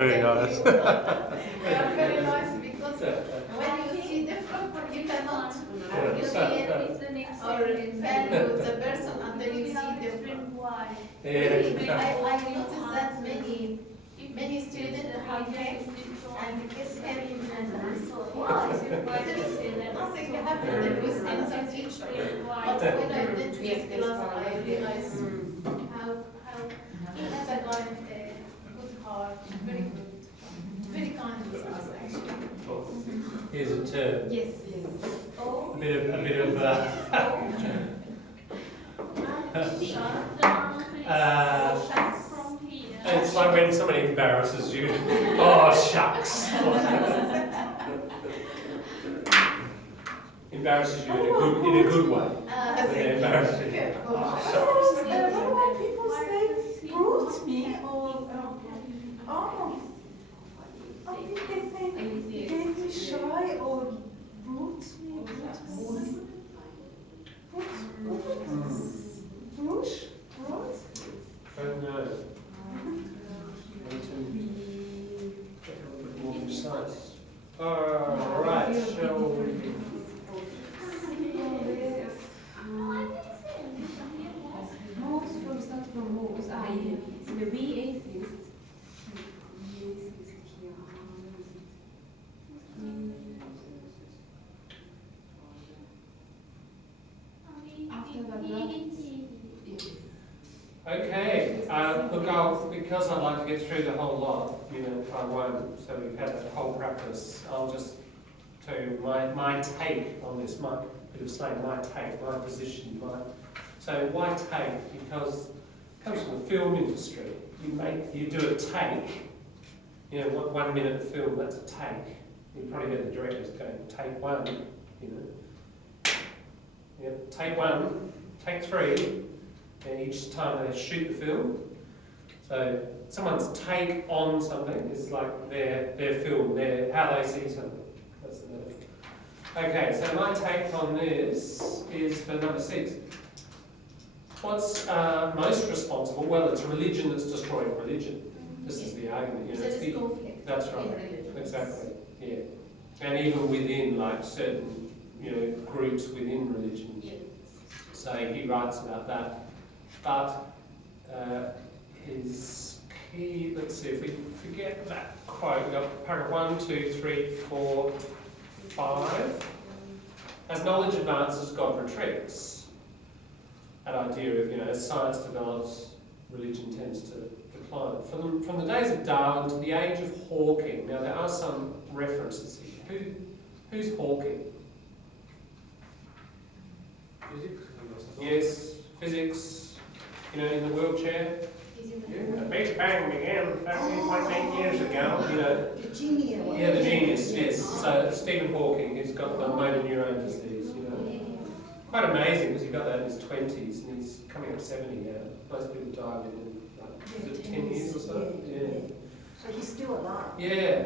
Very nice. They are very nice because when you see different, you cannot you see or value the person until you see different. I noticed that many students have him and kiss him and there is nothing happened with another teacher. But when I did this class, I realized how he has a good heart, very good, very kind with us actually. Here's a term. Yes. A bit of it's like when somebody embarrasses you. Oh, shucks. Embarrasses you in a good way. When they embarrass you. Oh, When people say brute me or I think they say get me shy or brute me. Bruce? don't know. Need to get a little bit more precise. Alright, shall we? Most from start from most. The we atheist. After that, Okay, look, because I'd like to get through the whole lot, I won't, so we've had that whole practice, I'll just tell you my take on this, my bit of slang, my take, my position, so why take? Because it comes from the film industry. You do a take, 1 minute of film, that's a take. You probably heard the directors going, take one, take one, take three, and each time they shoot the film. So someone's take on something is like their film, how they see something. That's the okay, so my take on this is for number 6. What's most responsible? Well, it's religion that's destroying religion. This is the argument. There is conflict. That's right. Exactly. Yeah. And even within certain groups within religion. Yeah. So he writes about that. But his key, let's see, if we forget that quote, we've got paragraph 1, 2, 3, 4, 5. As knowledge advances, God retreats. That idea of, as science develops, religion tends to decline. From the days of Darwin to the age of Hawking, now there are some references here. Who's Hawking? Physics? Yes, physics, in the wheelchair. The Big Bang began 13.8 years ago, The genius. Yeah, the genius, yes. So Stephen Hawking, he's got the motor neurone disease, Quite amazing because he got that in his 20s and he's coming up 70 now. Most people die within 10 years or so. Yeah. So he's still alive. Yeah,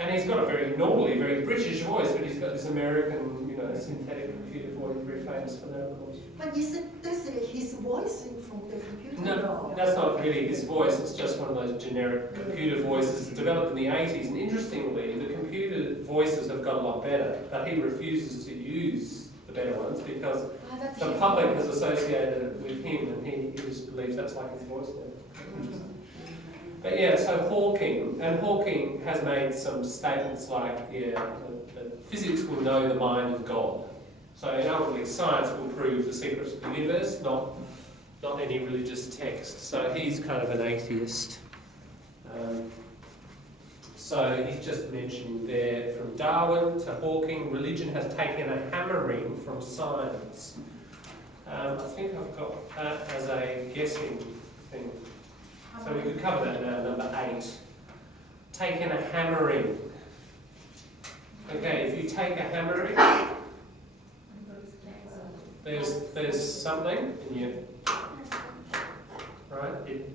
and he's got a normally very British voice, but he's got this American, synthetic computer voice, very famous for that, of course. But you said that's his voice from the computer? No, that's not really his voice, it's just one of those generic computer voices developed in the 80s. And interestingly, the computer voices have got a lot better, but he refuses to use the better ones because the public has associated it with him and he just believes that's like his voice now. But yeah, so Hawking has made some statements like, that physics will know the mind of God. So ultimately science will prove the secrets of the universe, not any religious text. So he's kind of an atheist. So he's just mentioned there, from Darwin to Hawking, religion has taken a hammering from science. I think I've got that as a guessing thing. So we could cover that now, number 8. Taken a hammering. Okay, if you take a hammering, there's something, and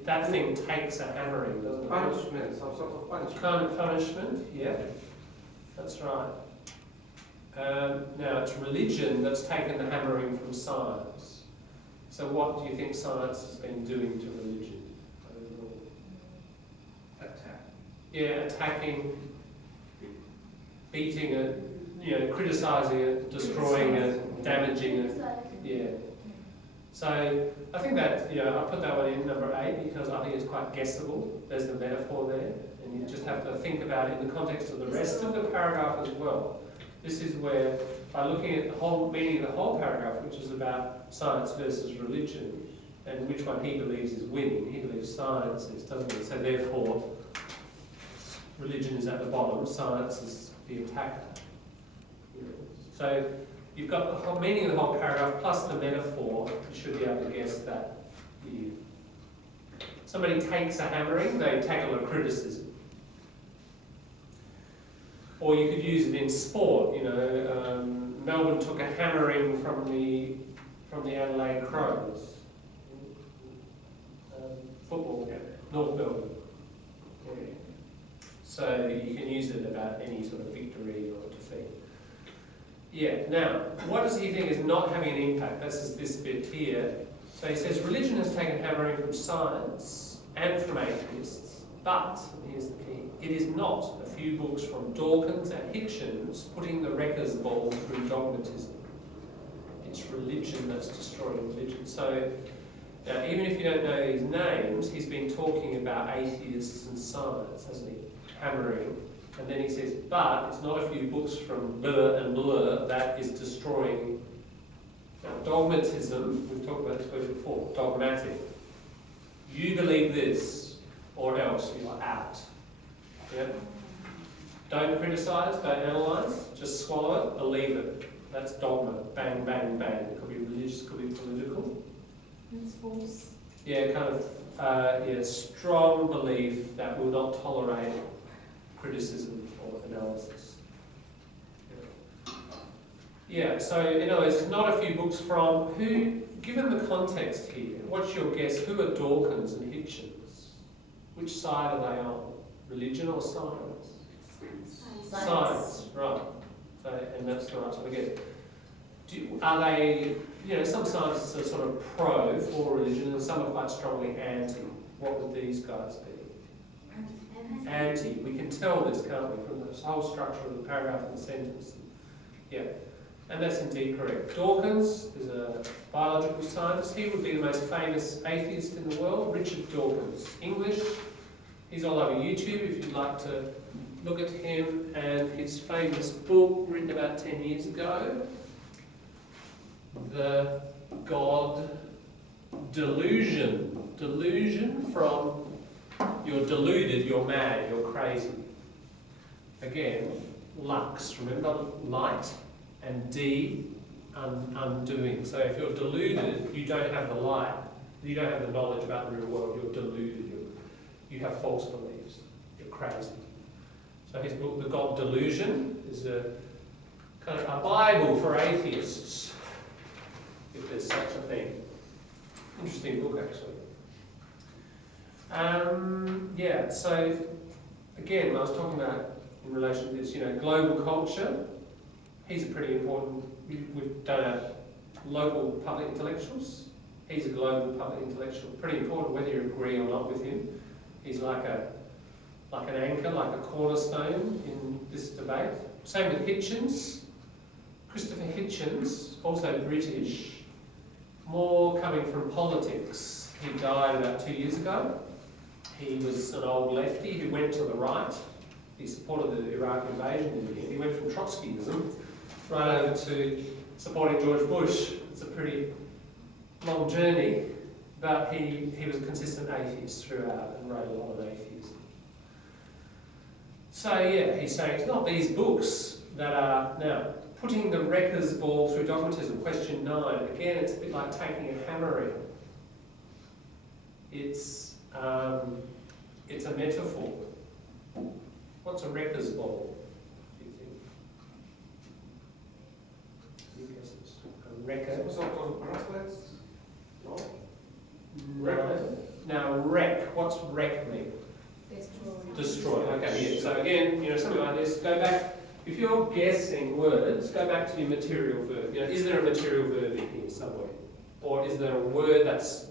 that thing takes a hammering, doesn't it? Punishment, some sort of punishment. Kind of punishment, yeah. That's right. Now, it's religion that's taken the hammering from science. So what do you think science has been doing to religion overall? Attack. attacking, beating it, criticising it, destroying it, damaging it. Yeah. So I think that, I put that one in number 8 because I think it's quite guessable. There's the metaphor there, and you just have to think about it in the context of the rest of the paragraph as well. This is where, by looking at the whole meaning of the whole paragraph, which is about science versus religion, and which one he believes is winning, he believes science is, doesn't he? So therefore, religion is at the bottom, science is the attacker. So you've got the whole meaning of the whole paragraph plus the metaphor. You should be able to guess that. Somebody takes a hammering, they tackle a criticism. Or you could use it in sport. Melbourne took a hammering from the Adelaide Crows. Football, North Melbourne. Yeah. So you can use it about any sort of victory or defeat. Yeah, now, what does he think is not having an impact? That's this bit here. So he says, religion has taken hammering from science and from atheists, but, and here's the key, it is not a few books from Dawkins and Hitchens putting the wrecker's ball through dogmatism. It's religion that's destroying religion. So, now, even if you don't know these names, he's been talking about atheists and science, hasn't he? Hammering. And then he says, but it's not a few books from blah and blah that is destroying. Now, dogmatism, we've talked about this word before, dogmatic. You believe this, or else you are out. Yeah? Don't criticise, don't analyse, just swallow it, believe it. That's dogma. Bang, bang, bang. It could be religious, it could be political. It's false. Yeah, kind of strong belief that will not tolerate criticism or analysis. Yeah, so in other words, it's not a few books from who, given the context here, what's your guess? Who are Dawkins and Hitchens? Which side are they on? Religion or science? Science, right. So, and that's the right side, I guess. Are they, some scientists are sort of pro for religion and some are quite strongly anti. What would these guys be? Anti. We can tell this, can't we, from the whole structure of the paragraph and the sentence. Yeah, and that's indeed correct. Dawkins is a biological scientist. He would be the most famous atheist in the world. Richard Dawkins, English. He's all over YouTube if you'd like to look at him and his famous book written about 10 years ago, The God Delusion. Delusion from you're deluded, you're mad, you're crazy. Again, lux, remember light, and D, undoing. So if you're deluded, you don't have the light, you don't have the knowledge about the real world, you're deluded, you have false beliefs, you're crazy. So his book, The God Delusion, is a kind of a Bible for atheists, if there's such a thing. Interesting book, actually. So again, I was talking about in relation to this, global culture. He's a pretty important, we've done our local public intellectuals. He's a global public intellectual, pretty important whether you agree or not with him. He's like an anchor, like a cornerstone in this debate. Same with Hitchens. Christopher Hitchens, also British, more coming from politics. He died about 2 years ago. He was an old lefty who went to the right. He supported the Iraq invasion in the end. He went from Trotskyism right over to supporting George Bush. It's a pretty long journey, but he was a consistent atheist throughout and wrote a lot of atheism. So yeah, he's saying it's not these books that are now putting the wrecker's ball through dogmatism. Question 9. Again, it's a bit like taking a hammering. It's a metaphor. What's a wrecker's ball, do you think? Any guesses? A wrecker? Some sort of bracelets? No? No. Now, wreck. What's wreck mean? Destroy. Okay, yeah. So again, something like this. Go back. If you're guessing words, go back to your material verb. Is there a material verb in here somewhere? Or is there a word that's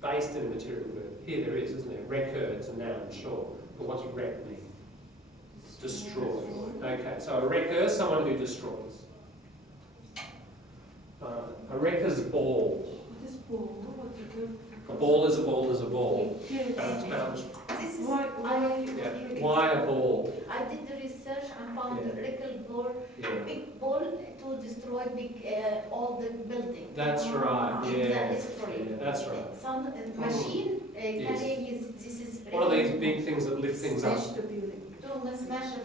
based in a material verb? Here there is, isn't there? Records, a noun, sure. What's wreck mean? Destroy. Okay, so a wrecker, someone who destroys. A wrecker's ball. What is ball? What do you A ball is a ball is a ball. Yes. Bounce, bounce. This is, Why? Yeah. Why a ball? I did the research and found Yeah. a little ball, Yeah. big ball to destroy all the buildings. That's right. In the Yeah. history. Yeah, that's right. Some machine Yes. carrying this is What are these big things that lift things up? Smash the building. to smash A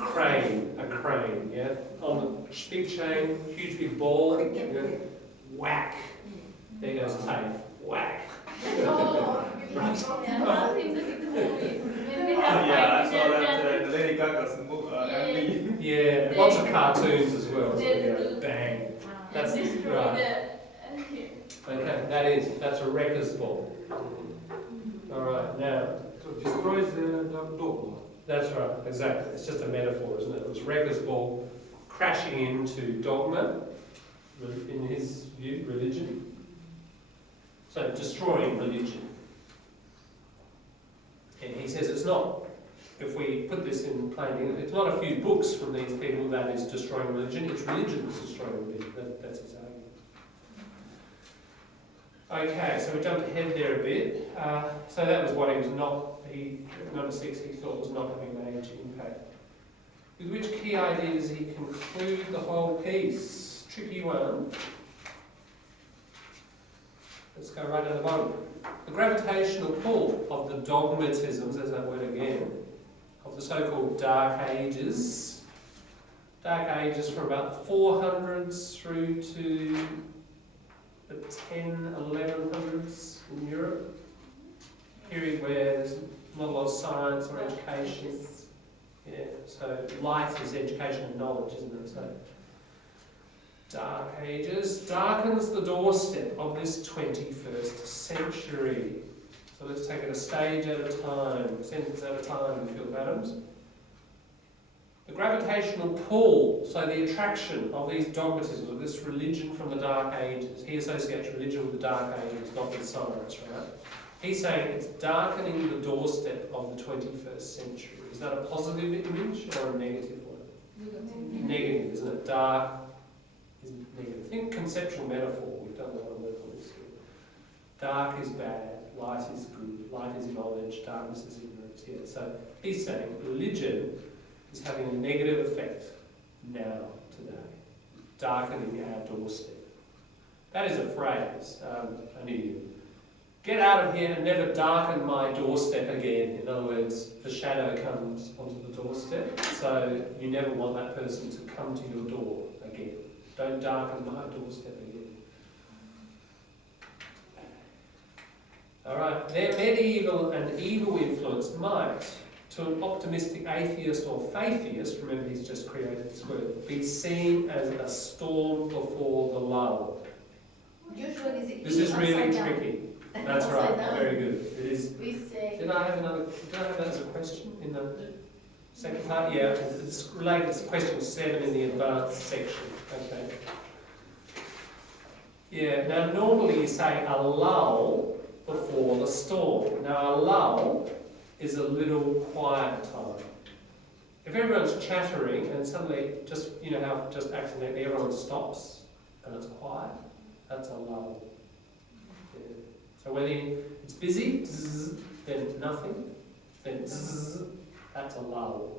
crane, yeah? On a big chain, huge big ball, yeah? Whack. There goes the tape. Whack. Oh, Yeah, I saw that Lady Gaga's MV. Yeah, lots of cartoons as well. So, yeah, bang. That's right. Okay, that's a wrecker's ball. Alright, now, So destroys the dogma. that's right, exactly. It's just a metaphor, isn't it? It was wrecker's ball crashing into dogma, in his view, religion. So destroying religion. And he says it's not, if we put this in plain English, it's not a few books from these people that is destroying religion, it's religion that's destroying religion. That's his argument. Okay, so we jumped ahead there a bit. So that was what he was not, number 6, he thought was not having a major impact. With which key idea does he conclude the whole piece? Tricky one. Let's go right down the bottom. The gravitational pull of the dogmatisms, there's that word again, of the so-called Dark Ages. Dark Ages from about the 400s through to the 1100s in Europe. Period where there's not a lot of science or education. Yeah, so light is education and knowledge, isn't it? So Dark Ages darkens the doorstep of this 21st century. So let's take it a stage at a time, sentence at a time in Philip Adams. The gravitational pull, so the attraction of these dogmatisms, of this religion from the Dark Ages. He associates religion with the Dark Ages, not with science, right? He's saying it's darkening the doorstep of the 21st century. Is that a positive image or a negative one? Negative, isn't it? Dark is negative. Think conceptual metaphor. We've done a lot of work on this here. Dark is bad, light is good, light is knowledge, darkness is ignorance. Yeah. So he's saying religion is having a negative effect now, today, darkening our doorstep. That is a phrase, an idiom. Get out of here and never darken my doorstep again. In other words, the shadow comes onto the doorstep, so you never want that person to come to your door again. Don't darken my doorstep again. Alright, their medieval and evil influence might, to an optimistic atheist or faithist, remember he's just created this word, be seen as a storm before the lull. Usually This is really upside down. tricky. That's Upside right, down. very good. It is. We say, Did I have that as a question in the second part? Yeah, it's related to question 7 in the advanced section. Okay. Yeah, now normally you say a lull before the storm. Now a lull is a little quiet time. If everyone's chattering and suddenly just, you know how just accidentally everyone stops and it's quiet, that's a lull. Yeah. So whether it's busy, zzz, then nothing, then zzz, that's a lull.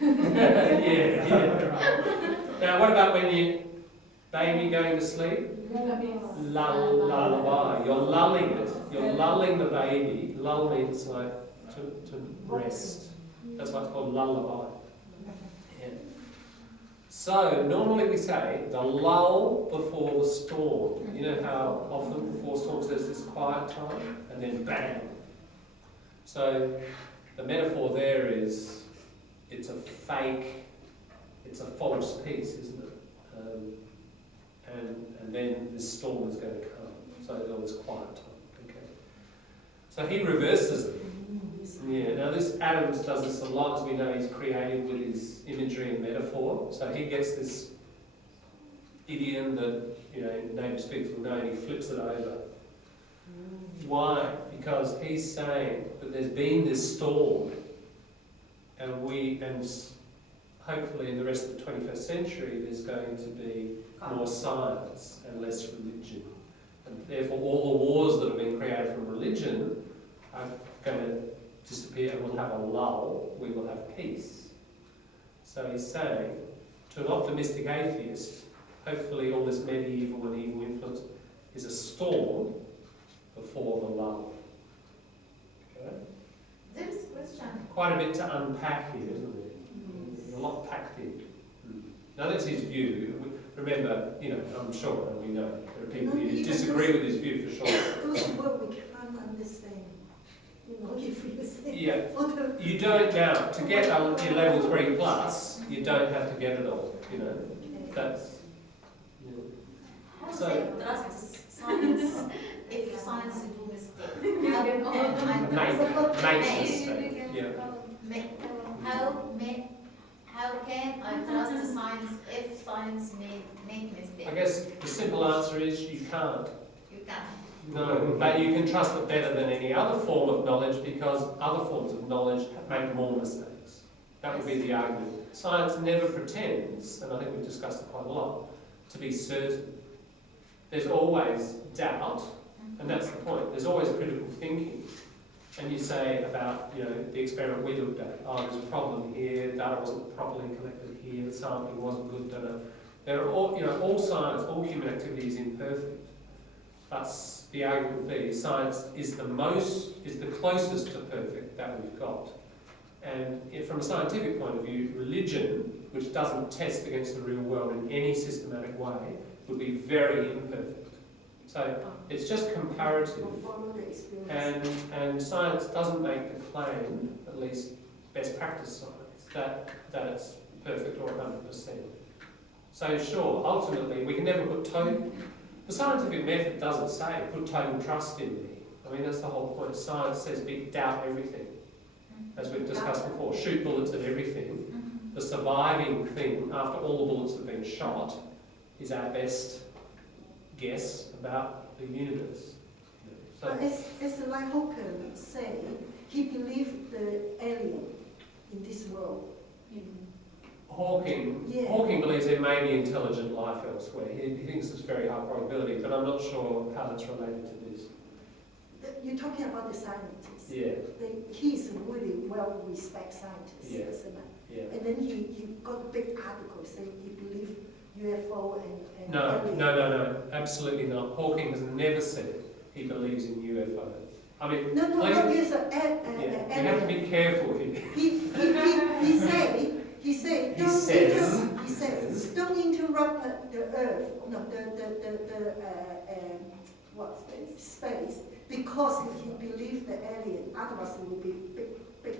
yeah, right. Now what about when you baby going to sleep? Lullaby. You're lulling it. You're lulling the baby. Lull means like to rest. That's why it's called lullaby. Yeah. So normally we say the lull before the storm. You know how often before storms there's this quiet time and then bang. So the metaphor there is it's a fake, it's a false peace, isn't it? And then this storm is going to come. So there was quiet time. Okay. So he reverses it. Yeah. Now this Adams does this a lot, as we know. He's creative with his imagery and metaphor. So he gets this idiom that native speakers will know, and he flips it over. Why? because he's saying that there's been this storm, and hopefully in the rest of the 21st century there's going to be more science and less religion. And therefore all the wars that have been created from religion are going to disappear, and we'll have a lull, we will have peace. So he's saying, to an optimistic atheist, hopefully all this medieval and evil influence is a storm before the lull. Okay? There's a question. Quite a bit to unpack here, isn't it? There's a lot packed in. Now that's his view. Remember, I'm sure, and we know, there are people who disagree with his view for sure. Those words we can't understand. If you say Yeah, you don't now, to get your level 3 plus, you don't have to get it all, that's, How So- they trust science if science do mistake? How how can I trust science if science make mistake? I guess the simple answer is you can't. You can't. No, but you can trust it better than any other form of knowledge because other forms of knowledge make more mistakes. That would be the argument. Science never pretends, and I think we've discussed it quite a lot, to be certain. There's always doubt, and that's the point. There's always critical thinking. And you say about, the experiment we looked at, there's a problem here, data wasn't properly collected here, the sampling wasn't good, There are all science, all human activity is imperfect. That's the argument would be science is the closest to perfect that we've got. And from a scientific point of view, religion, which doesn't test against the real world in any systematic way, would be very imperfect. So it's just comparative. And science doesn't make the claim, at least best practice science, that it's perfect or 100%. So sure, ultimately we can never put total. The scientific method doesn't say put total trust in me. I mean, that's the whole point. Science says doubt everything, as we've discussed before. Shoot bullets at everything. The surviving thing, after all the bullets have been shot, is our best guess about the universe. So, as like Hawking say, he believed the alien in this world. Hawking believes there may be intelligent life elsewhere. He thinks it's very high probability, but I'm not sure how that's related to this. You're talking about the scientist. Yeah. He's a really well-respected scientist, Yeah. isn't it? Yeah. And then he got a big article saying he believed UFO and No, alien. no, absolutely not. Hawking has never said he believes in UFOs. I mean, No, yes, you have to be careful here. He said, don't interrupt the Earth, no, space, because he believed the alien. Otherwise, it would be big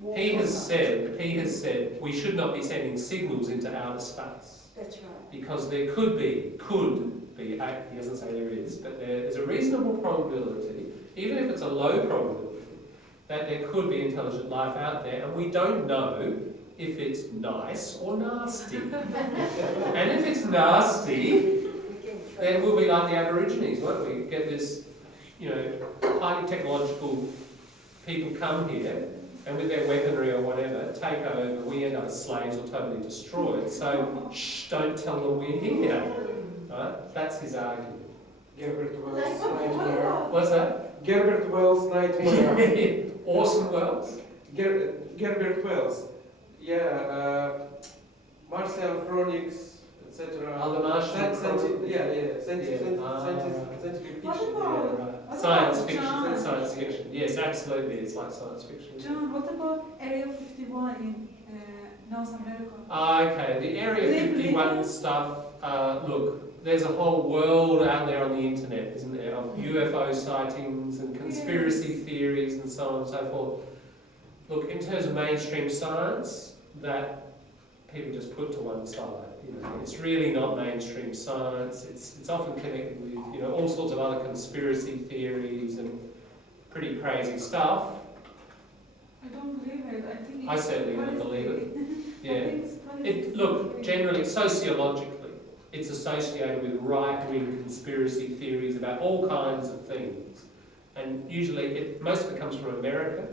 war. He has said we should not be sending signals into outer space. That's right. Because there could be, he doesn't say there is, but there is a reasonable probability, even if it's a low probability, that there could be intelligent life out there, and we don't know if it's nice or nasty. And if it's nasty, then we'll be like the Aborigines, won't we? Get this, highly technological people come here, and with their weaponry or whatever, take over, we end up as slaves or totally destroyed. So, shh, don't tell them we're here. Right? That's his argument. Gerbert Wells' nightmare. What's that? Gerbert Wells' nightmare. Orson Welles? Gerbert Wells. Yeah, Martian Chronics, etc. Oh, the Martian Scientific fiction. What Right. Science fiction. John? Science fiction. Yes, absolutely. It's like science fiction. John, what about Area 51 in North America? Okay, the Area 51 stuff, look, there's a whole world out there on the internet, isn't there, of UFO sightings and conspiracy theories and so on and so forth. Look, in terms of mainstream science, that people just put to one side. It's really not mainstream science. It's often connected with all sorts of other conspiracy theories and pretty crazy stuff. I don't believe it. I think I certainly don't believe it. Yeah. Look, generally, sociologically, it's associated with right-wing conspiracy theories about all kinds of things. And usually, most of it comes from America.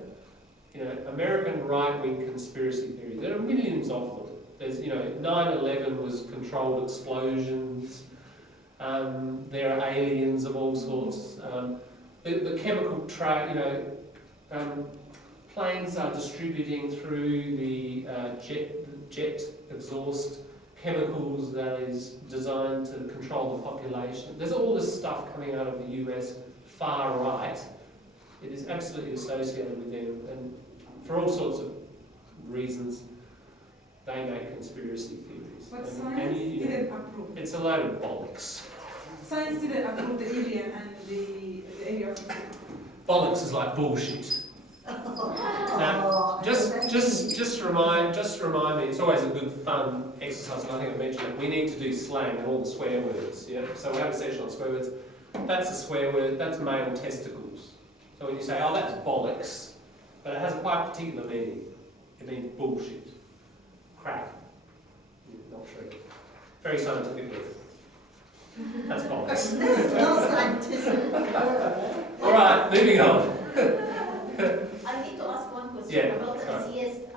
You know, American right-wing conspiracy theories. There are millions of them. There's, 9/11 was controlled explosions. There are aliens of all sorts. The chemical planes are distributing through the jet exhaust chemicals that is designed to control the population. There's all this stuff coming out of the US far right. It is absolutely associated with them, and for all sorts of reasons, they make conspiracy theories. But And science didn't approve. it's a load of bollocks. Science didn't approve the alien and the area of the Bollocks is like bullshit. Now, just remind me. It's always a good fun exercise. And I think I mentioned it. We need to do slang and all the swear words. Yeah. So we have a section on swear words. That's a swear word. That's male testicles. So when you say, "Oh, that's bollocks," but it has a quite particular meaning. It means bullshit, crap, not true. Very scientific word. That's bollocks. There's no scientific word. All right, moving on. I need to ask one question Yeah, about the sorry. siesta.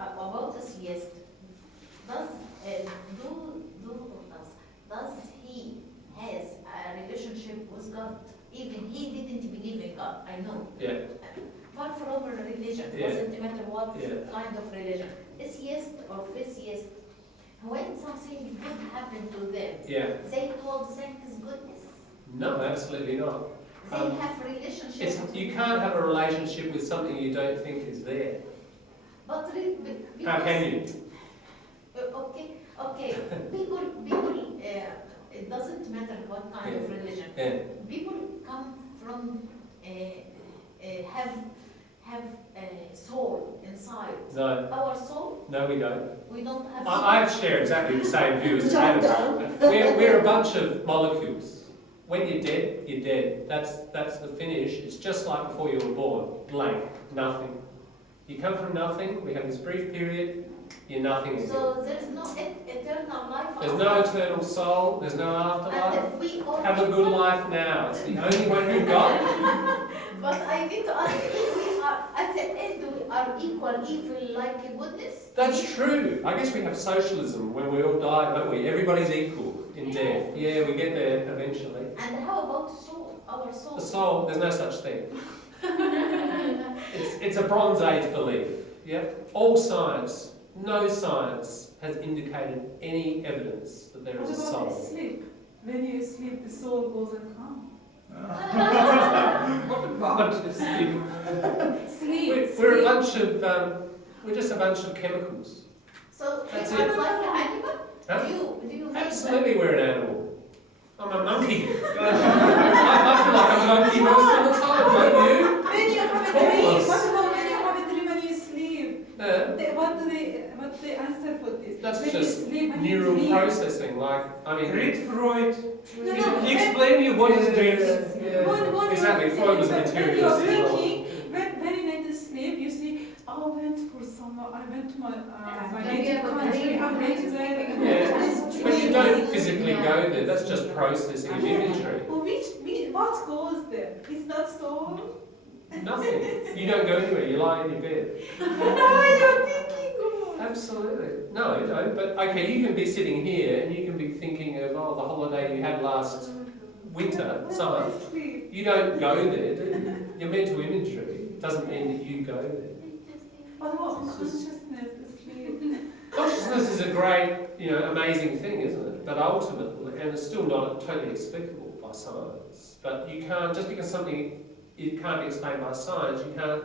Does he has a relationship with God? Even he didn't believe in God. I know. Yeah. Far from a religion, Yeah. doesn't matter what Yeah. kind of religion. Atheist or atheist, when something good happened to them, Yeah. they told thank his goodness. No, absolutely not. They have relationship. You can't have a relationship with something you don't think is there. But How can you? Okay. People. It doesn't matter what kind of religion. Yeah. People come from have a soul inside. No. Our soul, No, we don't. we don't have. I share exactly the same view as Adam. We're a bunch of molecules. When you're dead, you're dead. That's the finish. It's just like before you were born. Blank. Nothing. You come from nothing. We have this brief period. You're nothing again. So there's no eternal life. There's no eternal soul. There's no afterlife. And we all Have a good life now. It's the only one you've got. But I need to ask if we are at the end we are equal, evil like a Buddhist. That's true. I guess we have socialism when we all die, don't we? Everybody's equal in death. Yeah, we get there eventually. And how about soul? Our soul. The soul, there's no such thing. It's a Bronze Age belief. Yeah. All science, no science has indicated any evidence that there What is a about soul. sleep? When you sleep, the soul goes and comes. What about this thing? Sleep. We're a bunch of we're just a bunch of chemicals. So That's you are it. like an animal? Huh? Do you make Absolutely, we're an animal. I'm a monkey. I feel like I'm a monkey most of the time, don't you? When you have a Of dream, course. what about when you have a dream and you sleep? Yeah. What do they answer for this? That's when just you sleep and you neural dream. processing. Read Freud. No, He explained you what is dreams. One Exactly, thing, Freud was a when materialist you're as well. thinking, when you need to sleep, you see, I went for summer, I went to my native country, I went there. Yeah. But you don't physically go there. That's just processing of imagery. What goes there? It's not so. Nothing. You don't go anywhere. You lie in your bed. No, you're thinking of. Absolutely. No. But okay, you can be sitting here and you can be thinking of the holiday you had last winter, summer. Sleep. You don't go there, do you? Your mental imagery doesn't mean that you go there. What about consciousness, the sleep? Consciousness is a great, amazing thing, isn't it? But ultimately, and it's still not totally explicable by science. But you can't, just because something it can't be explained by science, you can't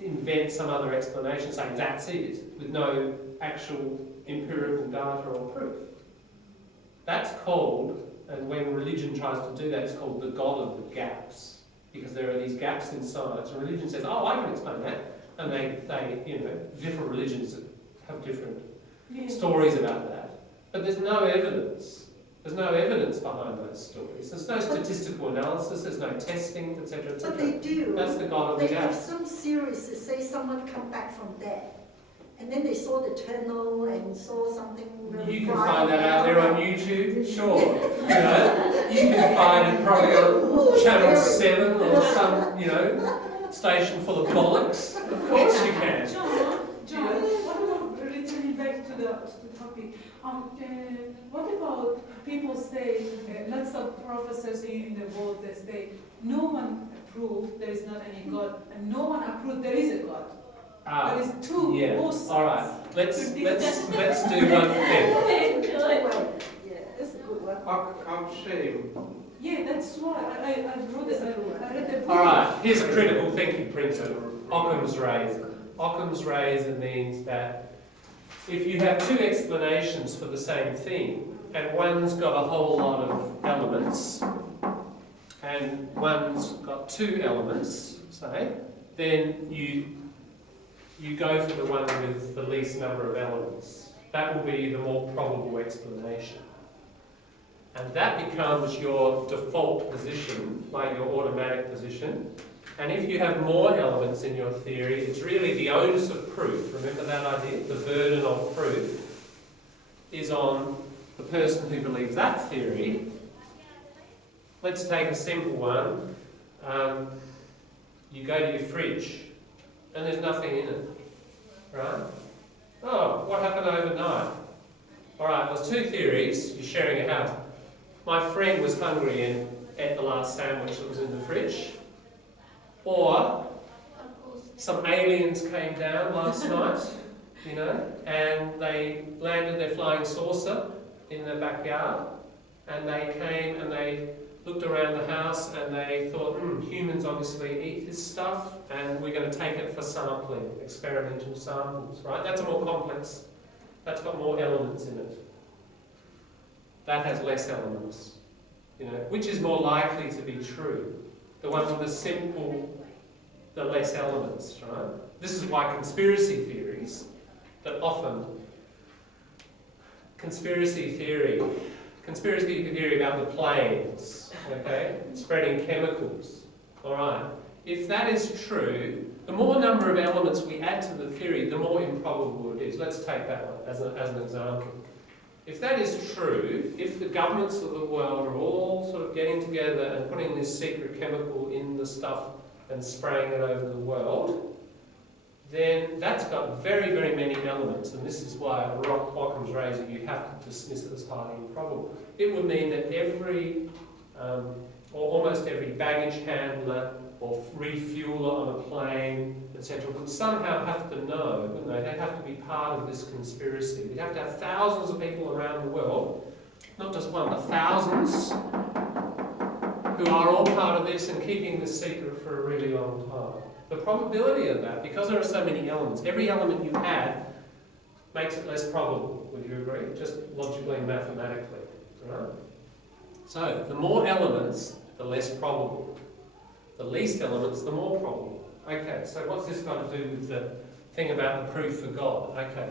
invent some other explanation saying that's it, with no actual empirical data or proof. That's called, and when religion tries to do that, it's called the God of the gaps. Because there are these gaps in science, and religion says, oh, I can explain that. And different religions have different stories about that. But there's no evidence. There's no evidence behind those stories. There's no statistical analysis, there's no testing, etc., But they etc. do. That's the God of the They have gaps. some series that say someone come back from dead. And then they saw the tunnel and saw something really You can bright. find that out there on YouTube, sure. You can find it probably on Channel 7 or some, station full of bollocks? Of course you can. John, what about returning back to the topic? What about people say, lots of professors in the world, they say, no one proved there is not any God, and no one approved there is a God. There is two, Yeah. both sides. All right. Let's do one thing. Well, yeah, that's a good one. How shame. Yeah, that's why I wrote it. I read the book. All right. Here's a critical thinking principle. Occam's razor. Occam's razor means that if you have two explanations for the same thing, and one's got a whole lot of elements, and one's got two elements, say, then you go for the one with the least number of elements. That will be the more probable explanation. And that becomes your default position, like your automatic position. And if you have more elements in your theory, it's really the onus of proof. Remember that idea? The burden of proof is on the person who believes that theory. Let's take a simple one. You go to your fridge and there's nothing in it, right? Oh, what happened overnight? All right, there's two theories. You're sharing a house. My friend was hungry and ate the last sandwich that was in the fridge. Or some aliens came down last night, you know, and they landed their flying saucer in the backyard, and they came and they looked around the house and they thought, humans obviously eat this stuff and we're going to take it for sampling, experimental samples, right? That's a more complex, that's got more elements in it. That has less elements, you know, which is more likely to be true. The one with the simple, the less elements, right? This is why conspiracy theories, that often, conspiracy theory about the planes, okay, spreading chemicals, all right? If that is true, the more number of elements we add to the theory, the more improbable it is. Let's take that one as an example. If that is true, if the governments of the world are all sort of getting together and putting this secret chemical in the stuff and spraying it over the world, then that's got very, very many elements, and this is why Occam's razor, you have to dismiss it as highly improbable. It would mean that every, or almost every baggage handler or refueler on a plane, etc., would somehow have to know, wouldn't they? They'd have to be part of this conspiracy. We'd have to have thousands of people around the world, not just one, but thousands, who are all part of this and keeping this secret for a really long time. The probability of that, because there are so many elements, every element you add makes it less probable, would you agree? Just logically and mathematically, right? So, the more elements, the less probable. The least elements, the more probable. Okay, so what's this got to do with the thing about the proof for God? Okay.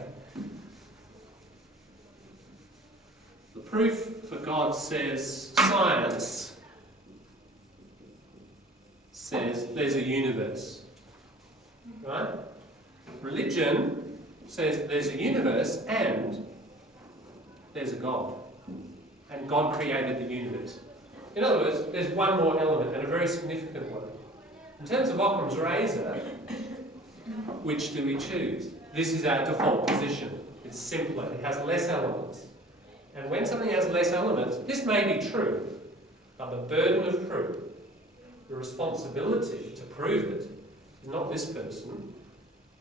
The proof for God says, science says there's a universe. Right? Religion says there's a universe and there's a God. And God created the universe. In other words, there's one more element, and a very significant one. In terms of Occam's razor, which do we choose? This is our default position. It's simpler, it has less elements. And when something has less elements, this may be true, but the burden of proof, the responsibility to prove it, is not this person.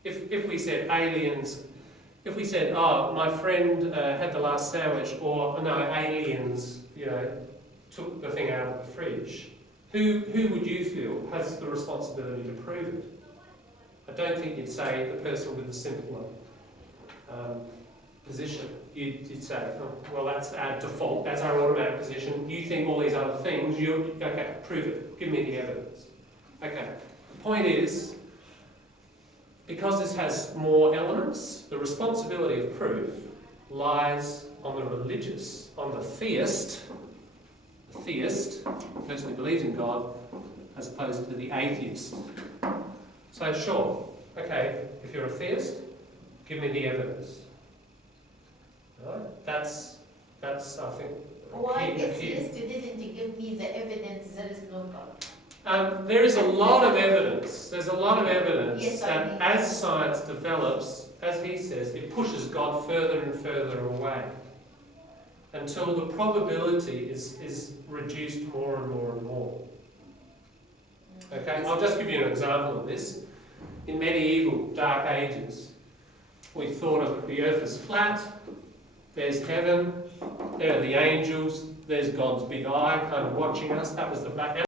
If we said aliens, if we said, oh, my friend had the last sandwich, or no, aliens, you know, took the thing out of the fridge, who would you feel has the responsibility to prove it? I don't think you'd say the person with the simpler position. You'd say, oh, well, that's our default, that's our automatic position. You think all these other things, okay, prove it, give me the evidence. Okay, the point is, because this has more elements, the responsibility of proof lies on the religious, on the theist, the person who believes in God, as opposed to the atheist. So sure, okay, if you're a theist, give me the evidence. Right? That's I think, Why key. atheist didn't give me the evidence there is no God? There is a lot of evidence. There's a lot of evidence Yes, I that mean. as science develops, as he says, it pushes God further and further away until the probability is reduced more and more and more. Okay, I'll just give you an example of this. In medieval Dark Ages, we thought of the earth as flat. There's heaven. There are the angels. There's God's big eye kind of watching us. That was the back.